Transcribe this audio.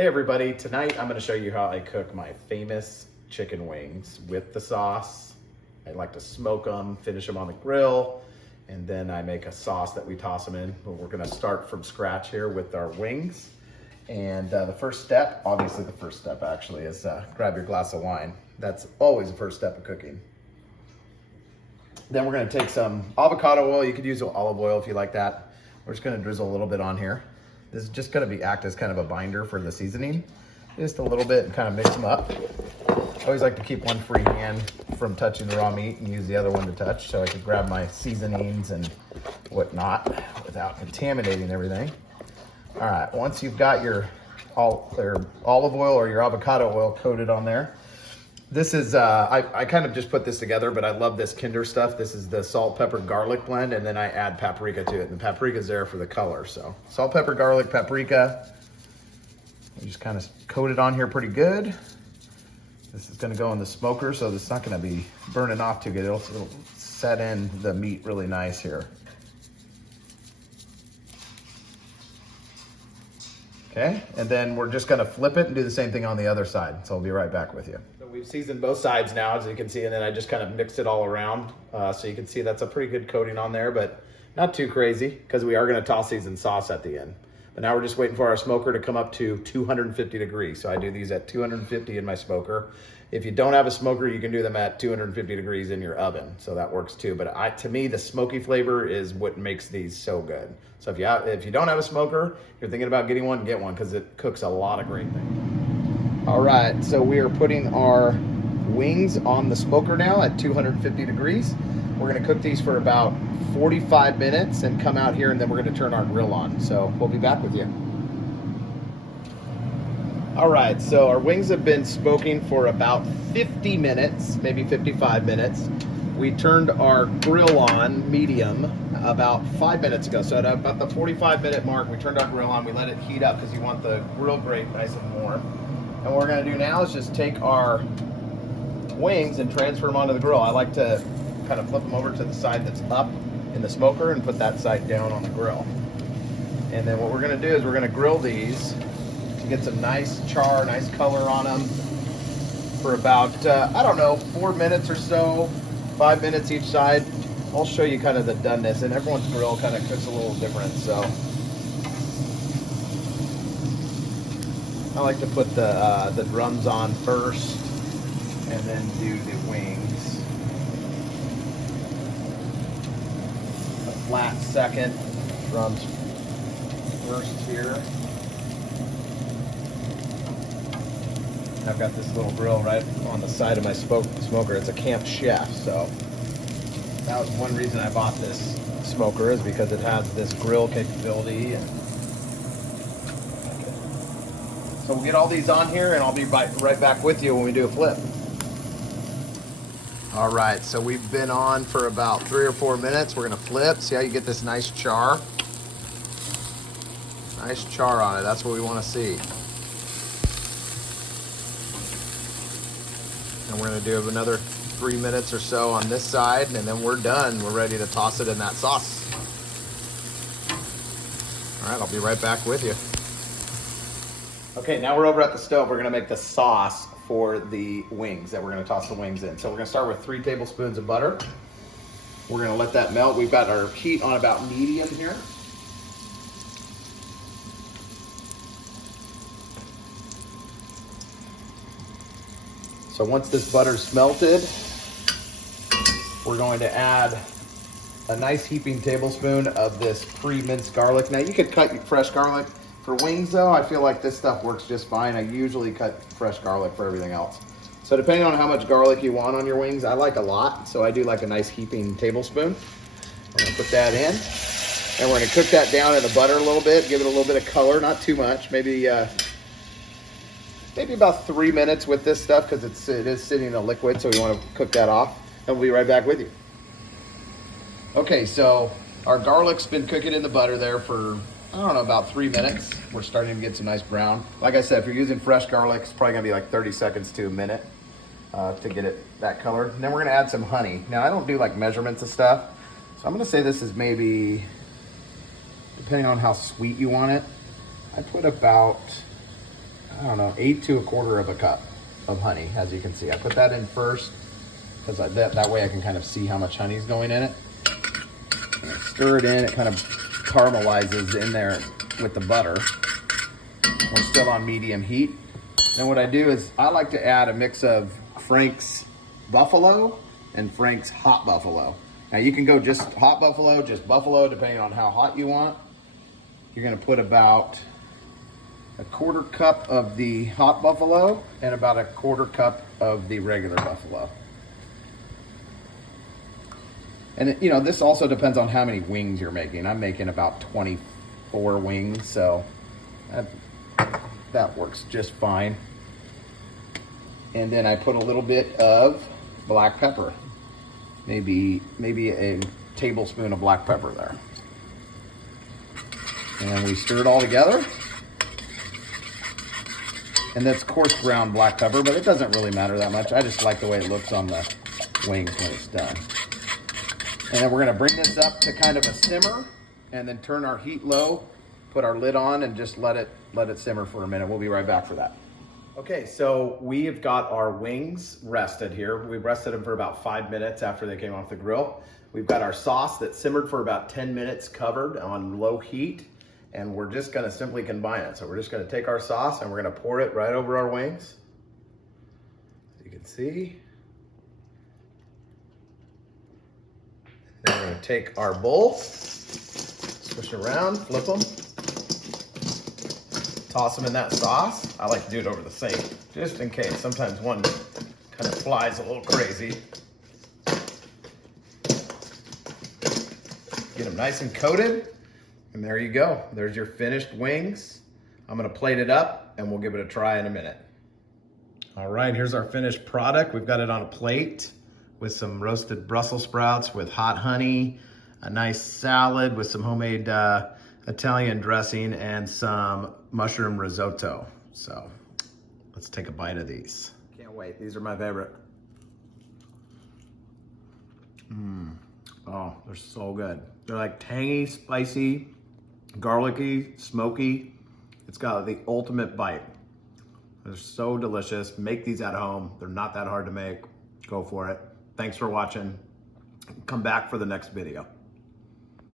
Hey everybody, tonight I'm gonna show you how I cook my famous chicken wings with the sauce. I like to smoke them, finish them on the grill, and then I make a sauce that we toss them in. But we're gonna start from scratch here with our wings. And the first step, obviously the first step actually, is grab your glass of wine. That's always the first step of cooking. Then we're gonna take some avocado oil. You could use olive oil if you like that. We're just gonna drizzle a little bit on here. This is just gonna act as kind of a binder for the seasoning. Just a little bit and kind of mix them up. I always like to keep one free hand from touching the raw meat and use the other one to touch so I can grab my seasonings and whatnot without contaminating everything. All right, once you've got your olive oil or your avocado oil coated on there, this is, I kind of just put this together, but I love this Kinder stuff. This is the salt, pepper, garlic blend, and then I add paprika to it. And the paprika's there for the color. So salt, pepper, garlic, paprika. We just kind of coat it on here pretty good. This is gonna go in the smoker, so it's not gonna be burning off too good. It'll set in the meat really nice here. Okay, and then we're just gonna flip it and do the same thing on the other side. So I'll be right back with you. So we've seasoned both sides now, as you can see, and then I just kind of mixed it all around. So you can see that's a pretty good coating on there, but not too crazy because we are gonna toss these in sauce at the end. But now we're just waiting for our smoker to come up to 250 degrees. So I do these at 250 in my smoker. If you don't have a smoker, you can do them at 250 degrees in your oven. So that works too. But to me, the smoky flavor is what makes these so good. So if you don't have a smoker, you're thinking about getting one, get one because it cooks a lot of great things. All right, so we are putting our wings on the smoker now at 250 degrees. We're gonna cook these for about 45 minutes and come out here and then we're gonna turn our grill on. So we'll be back with you. All right, so our wings have been smoking for about 50 minutes, maybe 55 minutes. We turned our grill on medium about 5 minutes ago. So at about the 45-minute mark, we turned our grill on. We let it heat up because you want the grill grate nice and warm. And what we're gonna do now is just take our wings and transfer them onto the grill. I like to kind of flip them over to the side that's up in the smoker and put that side down on the grill. And then what we're gonna do is we're gonna grill these to get some nice char, nice color on them for about, I don't know, 4 minutes or so, 5 minutes each side. I'll show you kind of the doneness, and everyone's grill kind of cooks a little different, so. I like to put the drums on first and then do the wings. A flat second, drums first here. I've got this little grill right on the side of my smoker. It's a Camp Chef, so that was one reason I bought this smoker, is because it has this grill capability. So we'll get all these on here and I'll be right back with you when we do a flip. All right, so we've been on for about 3 or 4 minutes. We're gonna flip, see how you get this nice char. Nice char on it, that's what we wanna see. And we're gonna do another 3 minutes or so on this side, and then we're done. We're ready to toss it in that sauce. All right, I'll be right back with you. Okay, now we're over at the stove. We're gonna make the sauce for the wings that we're gonna toss the wings in. So we're gonna start with 3 tablespoons of butter. We're gonna let that melt. We've got our heat on about medium here. So once this butter's melted, we're going to add a nice heaping tablespoon of this pre-minced garlic. Now you could cut fresh garlic. For wings though, I feel like this stuff works just fine. I usually cut fresh garlic for everything else. So depending on how much garlic you want on your wings, I like a lot. So I do like a nice heaping tablespoon. I'm gonna put that in. And we're gonna cook that down in the butter a little bit, give it a little bit of color, not too much, maybe about 3 minutes with this stuff because it is sitting in a liquid, so we want to cook that off, and we'll be right back with you. Okay, so our garlic's been cooking in the butter there for, I don't know, about 3 minutes. We're starting to get some nice brown. Like I said, if you're using fresh garlic, it's probably gonna be like 30 seconds to a minute to get it that colored. And then we're gonna add some honey. Now I don't do like measurements of stuff, so I'm gonna say this is maybe, depending on how sweet you want it, I put about I don't know, 1/8 to 1/4 of a cup of honey, as you can see. I put that in first because that way I can kind of see how much honey is going in it. And I stir it in, it kind of caramelizes in there with the butter. We're still on medium heat. Then what I do is I like to add a mix of Frank's Buffalo and Frank's Hot Buffalo. Now you can go just Hot Buffalo, just Buffalo, depending on how hot you want. You're gonna put about 1/4 cup of the Hot Buffalo and about 1/4 cup of the regular Buffalo. And you know, this also depends on how many wings you're making. I'm making about 24 wings, so that works just fine. And then I put a little bit of black pepper, maybe a tablespoon of black pepper there. And we stir it all together. And that's coarse ground black pepper, but it doesn't really matter that much. I just like the way it looks on the wings when it's done. And then we're gonna bring this up to kind of a simmer and then turn our heat low, put our lid on and just let it simmer for a minute. We'll be right back for that. Okay, so we have got our wings rested here. We rested them for about 5 minutes after they came off the grill. We've got our sauce that simmered for about 10 minutes covered on low heat, and we're just gonna simply combine it. So we're just gonna take our sauce and we're gonna pour it right over our wings. As you can see. Then we're gonna take our bowl, swish it around, flip them, toss them in that sauce. I like to do it over the sink, just in case. Sometimes one kind of flies a little crazy. Get them nice and coated, and there you go. There's your finished wings. I'm gonna plate it up, and we'll give it a try in a minute. All right, here's our finished product. We've got it on a plate with some roasted Brussels sprouts with hot honey, a nice salad with some homemade Italian dressing, and some mushroom risotto. So let's take a bite of these. Can't wait, these are my favorite. Oh, they're so good. They're like tangy, spicy, garlicky, smoky. It's got the ultimate bite. They're so delicious. Make these at home. They're not that hard to make. Go for it. Thanks for watching. Come back for the next video.